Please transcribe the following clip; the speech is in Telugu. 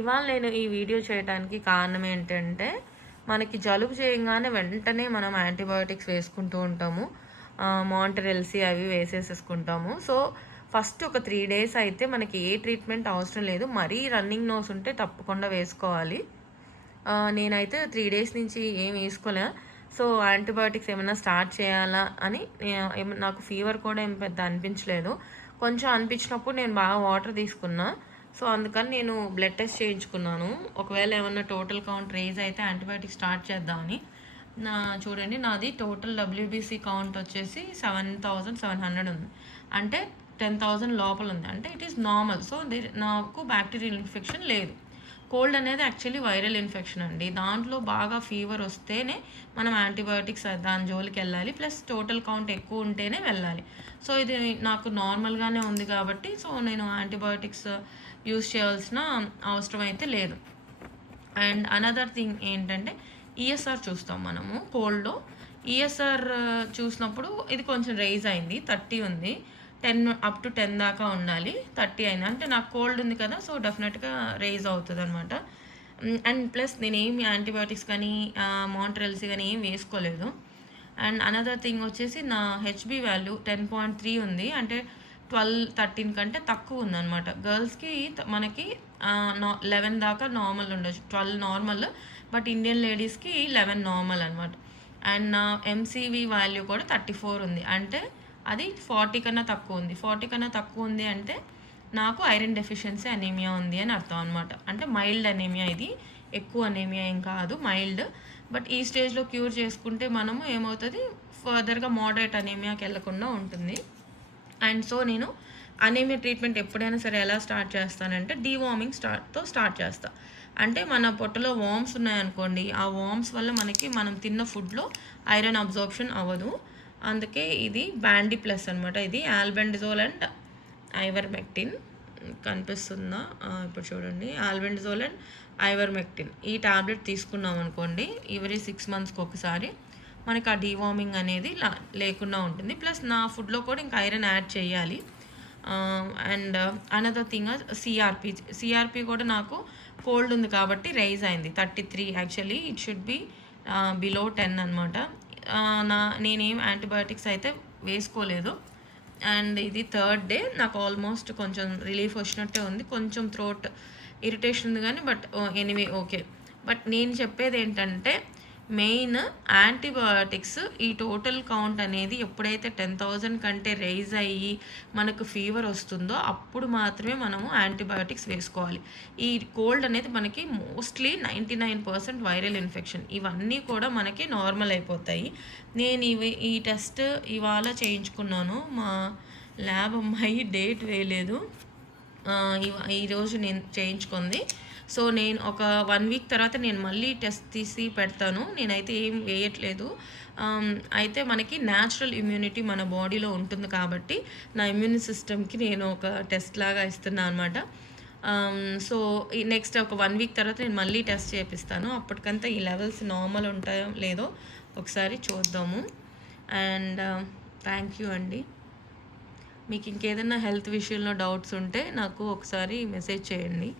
ఇవాళ నేను ఈ వీడియో చేయడానికి కారణం ఏంటంటే, మనకి జలుబు చేయంగానే వెంటనే మనం యాంటీబయోటిక్స్ వేసుకుంటూ ఉంటాము. మాంటెరెల్సీ అవి వేసేసేసుకుంటాము. సో, ఫస్ట్ ఒక 3 డేస్ అయితే మనకి ఏ ట్రీట్మెంట్ అవసరం లేదు. మరీ రన్నింగ్ నోస్ ఉంటే తప్పకుండా వేసుకోవాలి. నేనైతే 3 డేస్ నుంచి ఏం వేసుకోలే. సో, యాంటీబయోటిక్స్ ఏమన్నా స్టార్ట్ చేయాలా అని నాకు ఫీవర్ కూడా ఏం పెద్ద అనిపించలేదు. కొంచెం అనిపించినప్పుడు నేను బాగా వాటర్ తీసుకున్నా. సో, అందుకని నేను బ్లడ్ టెస్ట్ చేయించుకున్నాను. ఒకవేళ ఏమన్నా టోటల్ కౌంట్ రేజ్ అయితే యాంటీబయాటిక్ స్టార్ట్ చేద్దామని. చూడండి, నాది టోటల్ WBC కౌంట్ వచ్చేసి 7,700 ఉంది. అంటే 10,000 లోపల ఉంది. అంటే ఇట్ ఈస్ నార్మల్. సో, నాకు బ్యాక్టీరియల్ ఇన్ఫెక్షన్ లేదు. కోల్డ్ అనేది యాక్చువల్లీ వైరల్ ఇన్ఫెక్షన్ అండి. దాంట్లో బాగా ఫీవర్ వస్తేనే మనం యాంటీబయాటిక్స్ దాని జోలికి వెళ్ళాలి. ప్లస్ టోటల్ కౌంట్ ఎక్కువ ఉంటేనే వెళ్ళాలి. సో, ఇది నాకు నార్మల్గానే ఉంది కాబట్టి సో నేను యాంటీబయాటిక్స్ యూస్ చేయాల్సిన అవసరం అయితే లేదు. అండ్ అనదర్ థింగ్ ఏంటంటే ఈఎస్ఆర్ చూస్తాం మనము కోల్డ్లో. ఈఎస్ఆర్ చూసినప్పుడు ఇది కొంచెం రైజ్ అయింది, 30 ఉంది. 10 అప్ టు 10 దాకా ఉండాలి. 30 అయింది అంటే నాకు కోల్డ్ ఉంది కదా, సో డెఫినెట్గా రైజ్ అవుతుంది అనమాట. అండ్ ప్లస్ నేనేమి యాంటీబయాటిక్స్ కానీ మాంటరెల్సీ కానీ ఏం వేసుకోలేదు. అండ్ అనదర్ థింగ్ వచ్చేసి నా హెచ్బి వాల్యూ 10.3 ఉంది. అంటే 12-13 కంటే తక్కువ ఉందన్నమాట. గర్ల్స్కి మనకి 11 దాకా నార్మల్ ఉండొచ్చు, 12 నార్మల్. బట్ ఇండియన్ లేడీస్కి 11 నార్మల్ అనమాట. అండ్ నా ఎంసీవీ వాల్యూ కూడా 34 ఉంది. అంటే అది 40 కన్నా తక్కువ ఉంది. 40 కన్నా తక్కువ ఉంది అంటే నాకు ఐరన్ డెఫిషియన్సీ అనీమియా ఉంది అని అర్థం అనమాట. అంటే మైల్డ్ అనీమియా, ఇది ఎక్కువ అనీమియా ఏం కాదు, మైల్డ్. బట్ ఈ స్టేజ్లో క్యూర్ చేసుకుంటే మనము ఏమవుతుంది, ఫర్దర్గా మోడరేట్ అనీమియాకి వెళ్లకుండా ఉంటుంది. అండ్ సో నేను అనీమియా ట్రీట్మెంట్ ఎప్పుడైనా సరే ఎలా స్టార్ట్ చేస్తానంటే డీవార్మింగ్ స్టార్ట్ చేస్తాను. అంటే మన పొట్టలో వార్మ్స్ ఉన్నాయనుకోండి, ఆ వార్మ్స్ వల్ల మనకి మనం తిన్న ఫుడ్లో ఐరన్ అబ్జార్ప్షన్ అవ్వదు. అందుకే ఇది బ్యాండీ ప్లస్ అనమాట. ఇది ఆల్బెండజోల్ అండ్ ఐవర్మెక్టిన్ కనిపిస్తుందా ఇప్పుడు చూడండి. ఆల్బెండజోల్ అండ్ ఐవర్మెక్టిన్ ఈ టాబ్లెట్ తీసుకున్నాం అనుకోండి ఎవరీ 6 మంత్స్కి ఒకసారి, మనకి ఆ డీవార్మింగ్ అనేది లేకుండా ఉంటుంది. ప్లస్ నా ఫుడ్లో కూడా ఇంకా ఐరన్ యాడ్ చేయాలి. అండ్ అనదర్ థింగ్ సిఆర్పి కూడా నాకు కోల్డ్ ఉంది కాబట్టి రైజ్ అయింది 33. Actually it should be below 10 అనమాట. నేనేం యాంటీబయాటిక్స్ అయితే వేసుకోలేదు. అండ్ ఇది 3rd డే. నాకు ఆల్మోస్ట్ కొంచెం రిలీఫ్ వచ్చినట్టే ఉంది. కొంచెం థ్రోట్ ఇరిటేషన్ ఉంది కానీ బట్ ఎనీవే ఓకే. బట్ నేను చెప్పేది ఏంటంటే మెయిన్ యాంటీబయాటిక్స్ ఈ టోటల్ కౌంట్ అనేది ఎప్పుడైతే 10,000 కంటే రైజ్ అయ్యి మనకు ఫీవర్ వస్తుందో అప్పుడు మాత్రమే మనము యాంటీబయాటిక్స్ వేసుకోవాలి. ఈ కోల్డ్ అనేది మనకి మోస్ట్లీ 99% వైరల్ ఇన్ఫెక్షన్. ఇవన్నీ కూడా మనకి నార్మల్ అయిపోతాయి. నేను ఈ టెస్ట్ ఇవాళ చేయించుకున్నాను. మా ల్యాబ్ అమ్మాయి డేట్ వేయలేదు, ఈరోజు నేను చేయించుకుంది. సో నేను ఒక 1 వీక్ తర్వాత నేను మళ్ళీ టెస్ట్ తీసి పెడతాను. నేనైతే ఏం వేయట్లేదు. అయితే మనకి న్యాచురల్ ఇమ్యూనిటీ మన బాడీలో ఉంటుంది కాబట్టి నా ఇమ్యూన్ సిస్టమ్కి నేను ఒక టెస్ట్ లాగా ఇస్తున్నాను అనమాట. సో ఈ నెక్స్ట్ ఒక 1 వీక్ తర్వాత నేను మళ్ళీ టెస్ట్ చేపిస్తాను. అప్పటికంతా ఈ లెవెల్స్ నార్మల్ ఉంటాయో లేదో ఒకసారి చూద్దాము. అండ్ థ్యాంక్ యూ అండి. మీకు ఇంకేదైనా హెల్త్ విషయంలో డౌట్స్ ఉంటే నాకు ఒకసారి మెసేజ్ చేయండి.